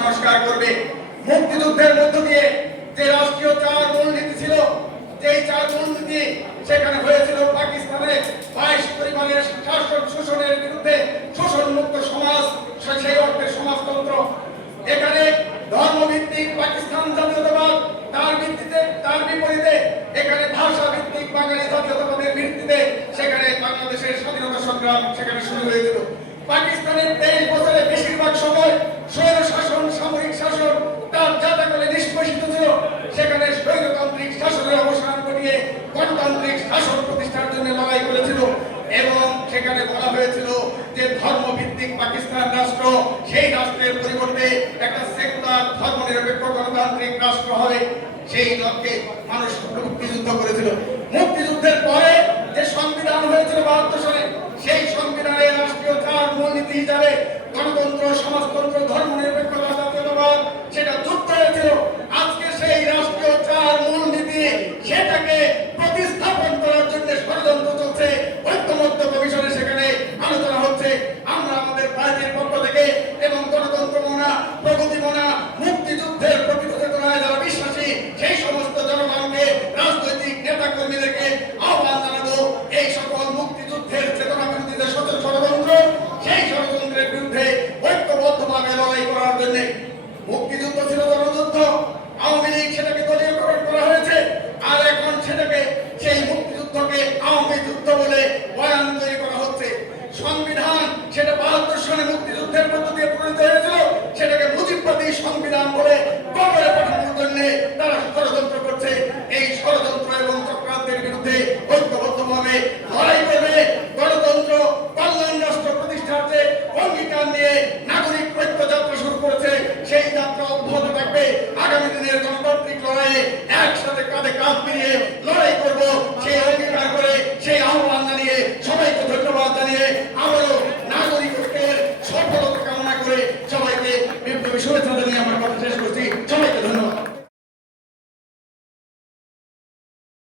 সংস্কার করবে। মুক্তিযুদ্ধের মধ্য দিয়ে যে রাষ্ট্রীয় চার মূলনীতি ছিল, যেই চার মূলনীতি সেখানে হয়েছিল পাকিস্তানে বাইশ পরিমাণের শাসন শোষণের বিরুদ্ধে শোষণ মুক্ত সমাজ সেই অর্থে সমাজতন্ত্র। এখানে ধর্মভিত্তিক পাকিস্তান জাতীয়তাবাদ, তার ভিত্তিতে, তার বিপরীতে এখানে ভাষা ভিত্তিক বাঙালি জাতীয়তাবাদের ভিত্তিতে সেখানে বাংলাদেশের স্বাধীনতা সংগ্রাম সেখানে শুরু হয়েছিল পাকিস্তানের তেইশ বছরে বেশিরভাগ সময় স্বৈর শাসন, সামরিক শাসন তার জাতাকলে নিষ্পেষিত ছিল। সেখানে স্বৈরতান্ত্রিক শাসনের অবসান ঘটিয়ে গণতান্ত্রিক শাসন প্রতিষ্ঠার জন্য লড়াই করেছিল এবং সেখানে বলা হয়েছিল যে ধর্মভিত্তিক পাকিস্তান রাষ্ট্র, সেই রাষ্ট্রের পরিবর্তে একটা সেকুলার ধর্মনিরপেক্ষ গণতান্ত্রিক রাষ্ট্র হবে। সেই লক্ষ্যে মানুষ মুক্তিযুদ্ধ করেছিল মুক্তিযুদ্ধের পরে যে সংবিধান হয়েছিল বাহাত্তর সালে সেই সংবিধানে রাষ্ট্রীয় চার মূলনীতি হিসাবে গণতন্ত্র সমাজতন্ত্র ধর্ম নিরপেক্ষ সেটা জন্য মুক্তিযুদ্ধ ছিল জনযুদ্ধ আওয়ামী লীগ সেটাকে দলীয়করণ করা হয়েছে। আর এখন সেটাকে সেই মুক্তিযুদ্ধকে আওয়ামী যুদ্ধ বলে বয়ান তৈরি করা হচ্ছে। সংবিধান সেটা বাহাত্তর সনে মুক্তিযুদ্ধের মধ্য দিয়ে ফিরিয়ে লড়াই করব সেই অঙ্গীকার করে সেই আহ্বান জানিয়ে সবাইকে ধন্যবাদ জানিয়ে আমরা